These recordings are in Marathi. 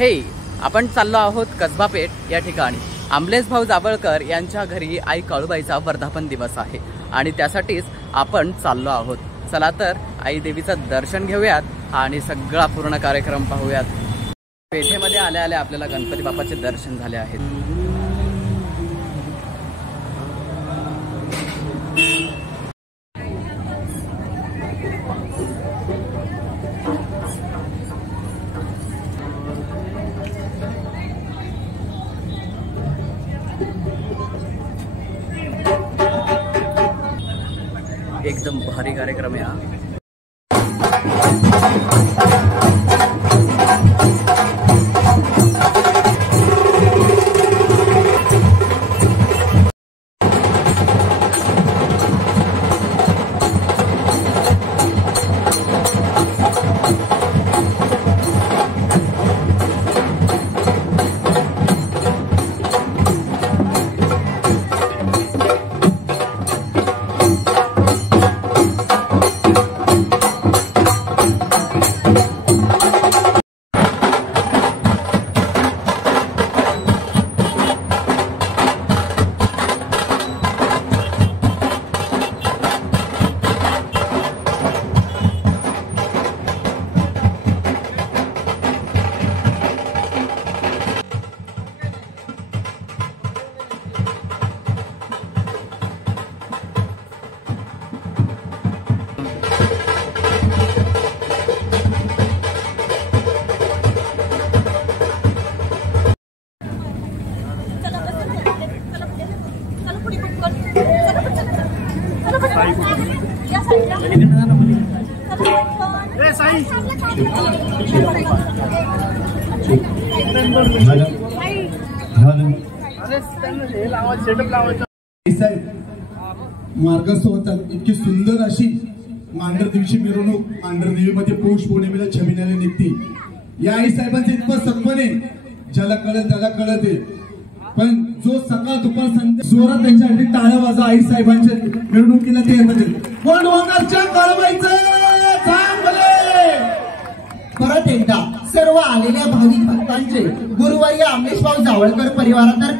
हे आपण चाललो आहोत कसबा पेठ या ठिकाणी। आमलेश भाऊ जावळकर यांच्या घरी आई काळूबाईचा वर्धापन दिवस आहे आणि त्यासाठीच आपण चाललो आहोत। चला तर आई देवीचं दर्शन घेऊयात आणि सगळा पूर्ण कार्यक्रम पाहूयात। पेठेमध्ये आल्या आल्या आपल्याला गणपती बाप्पाचे दर्शन झाले आहेत। एकदम भारी कार्यक्रम आहे हा। मार्गस्थ होतात। इतकी सुंदर अशी मांढर देवीची मिरवणूक मांढर देवीमध्ये पौष पौर्णिमेला छबिन्याला निघते। या आई साहेबांचे इतकं सत्पणे ज्याला कळत त्याला कळते, पण जो सकाळ दुपार संध्या जोरात त्यांच्यासाठी टाळ्या वाजा आई साहेबांच्या मिरवणुकीला ते मध्ये कोण वंगारच्या काळबाईचं चांगले। परत एकदा सर्व आलेल्या भाविक भक्तांचे गुरुवारी आमलेश भाऊ जावळकर परिवारातर्फे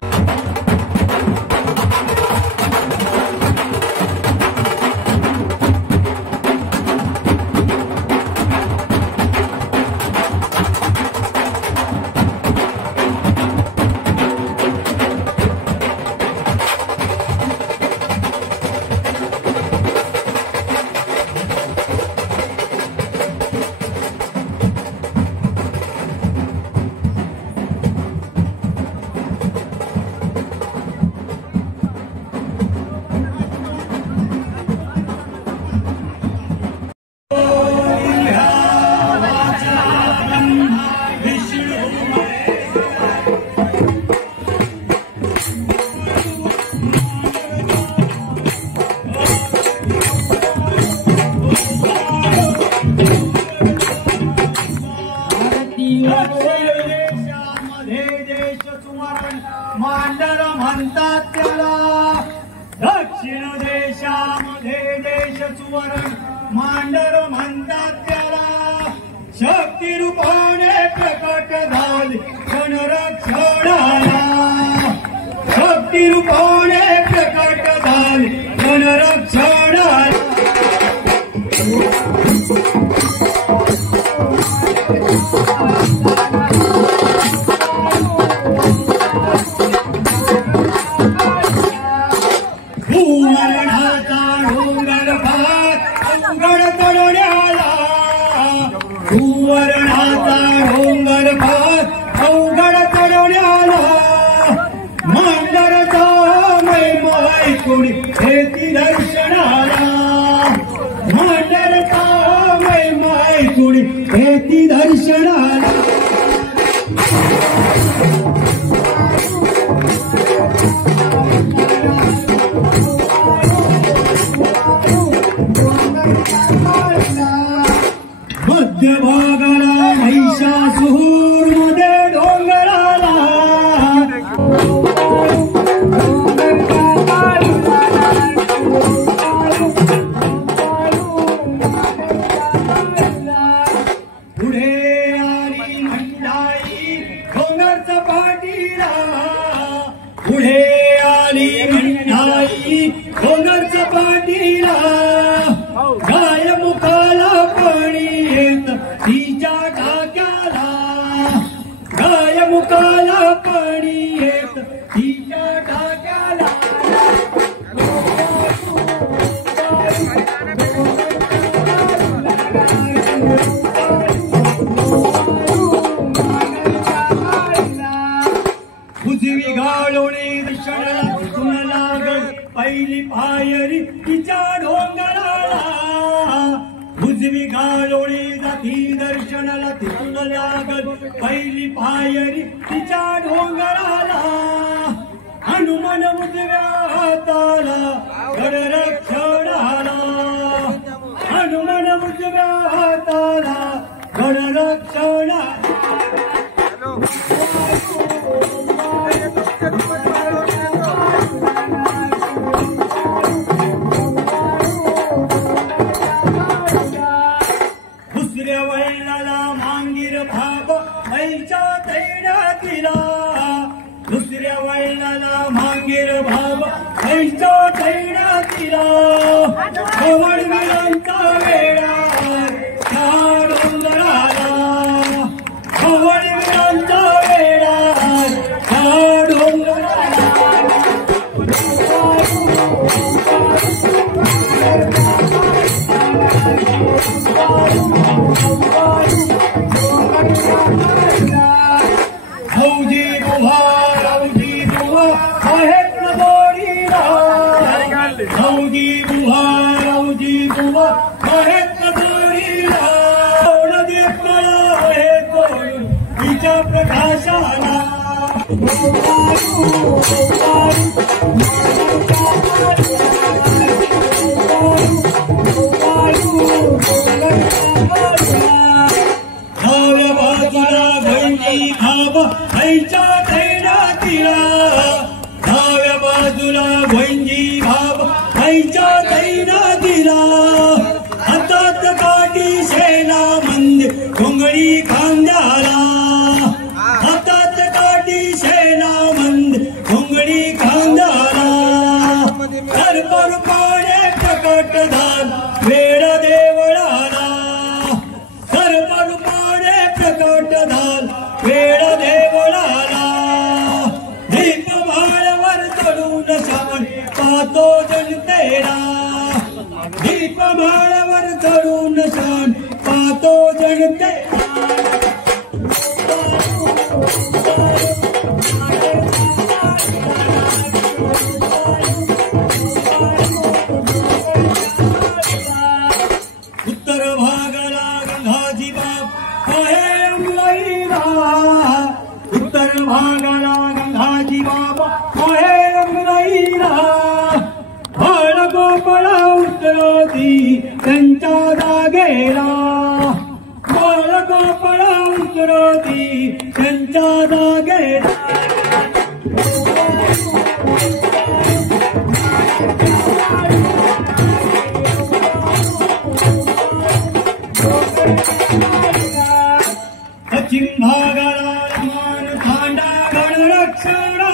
मांडर म्हणतात त्याला, दक्षिण देशामध्ये देश सुवर्ण मांडर म्हणतात त्याला। शक्ती रूपाने प्रकट झाली गणरक्षणाला, शक्ती रूपाने प्रकट झाली गणरक्षणाला। सुवर्णाचा डोंगर भात अवघड चढवण्याला, मांडरचा मैमाई कुणी येती दर्शनाला, मांडरचा मैमाई कुणी येती दर्शनाला। पुढे आली म्हणणाई डोंगर चपाटीला गाय मुखाला पाणी येत तिच्या ढाक्याला गाय मुखाला पाणी येत तिच्या ढाक्याला उजवी गाळोणी दिशेला तुन लागल पहिली पायरी तिच्या डोंगराला उजवी गाळोणी जाती दर्शनाला तिथून लागल पहिली पायरी तिच्या डोंगराला हनुमान उजव्या हाताला गडरक्षणाला हनुमान उजव्या हाताला गडरक्षणाला दुसऱ्या वैलाला मांगीर भाब मैच्या तैनातीला दुसऱ्या वैलाला मांगीर भाब मैच्या तैनातीला खवळविरांचा वेळा त्या डोंगराला खवळविरांचा वेळा त्या डोंगराला हौजी बुवा रावजी बुवा आहेत न बोरीला हौजी बुवा रावजी बुवा आहेत न बोरीला देत मला हे कोण तिच्या प्रकाशाला डाव्या बाजूला भैंगी भाब हैच्या तैनातीला डाव्या बाजूला भैंगी भाब हैच्या तैनातीला हातात काठी शेला मंद घोंगडी खांद्याला हातात काठी शेला मंद घोंगडी खांद्याला सरपर पाडे प्रकट झाल वेड देवळाला सरपर पाडे प्रकट झाल वेड देवळाला दीप माळावर चढून श्रावण पाहतो जनतेला दीप माळावर चढून श्रावण पाहतो जनतेला उत्तर भागाला गंगाजी बाप आहे अंगईला उत्तर भागाला गंगाजी बाप आहे अंगईला बाळ गोपाळा उतरती त्यांच्या जागेला बाळ गोपाळा उतरती त्यांच्या जागेला पश्चिम भागाला रमान थांडा गणरक्षणाला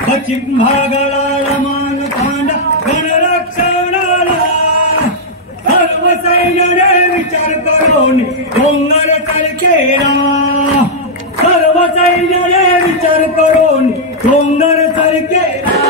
पश्चिम भागाला रमान थांडा गणरक्षणाला सर्व सैन्याने विचार करून डोंगर तळकेला सर्व सैन्याने विचार करून डोंगर तळकेला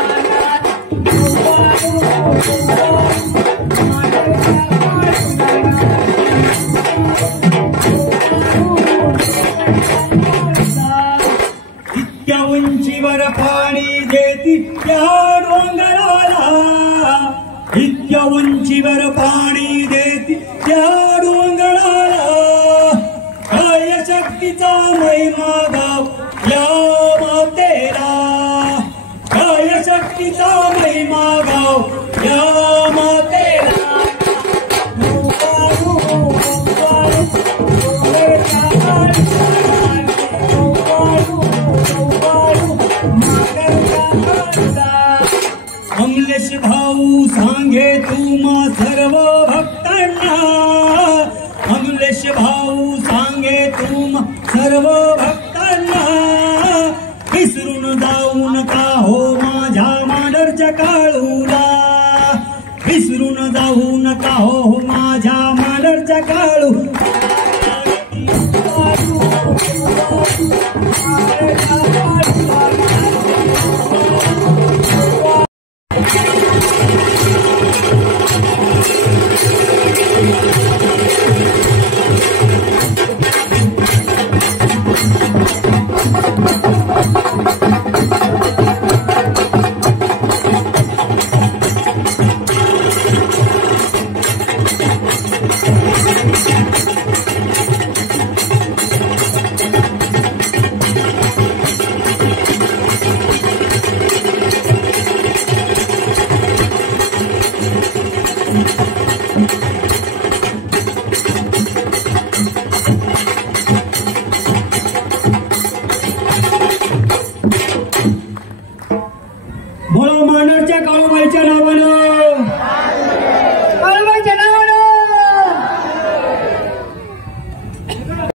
इतक्या उंचीवर पाणी देती त्या डोंगराला इतक्या उंचीवर पाणी देती त्या डोंगराला काय शक्तीचा महिमा गाव या मातेला काय शक्तीचा महिमा गाव या मातेला अमलेश भाऊ सांगे तुम्हा सर्व भक्तांना अमलेश भाऊ सांगे तुम्हा सर्व भक्तांना विसरून जाऊ हो माझ्या मालरच्या काळू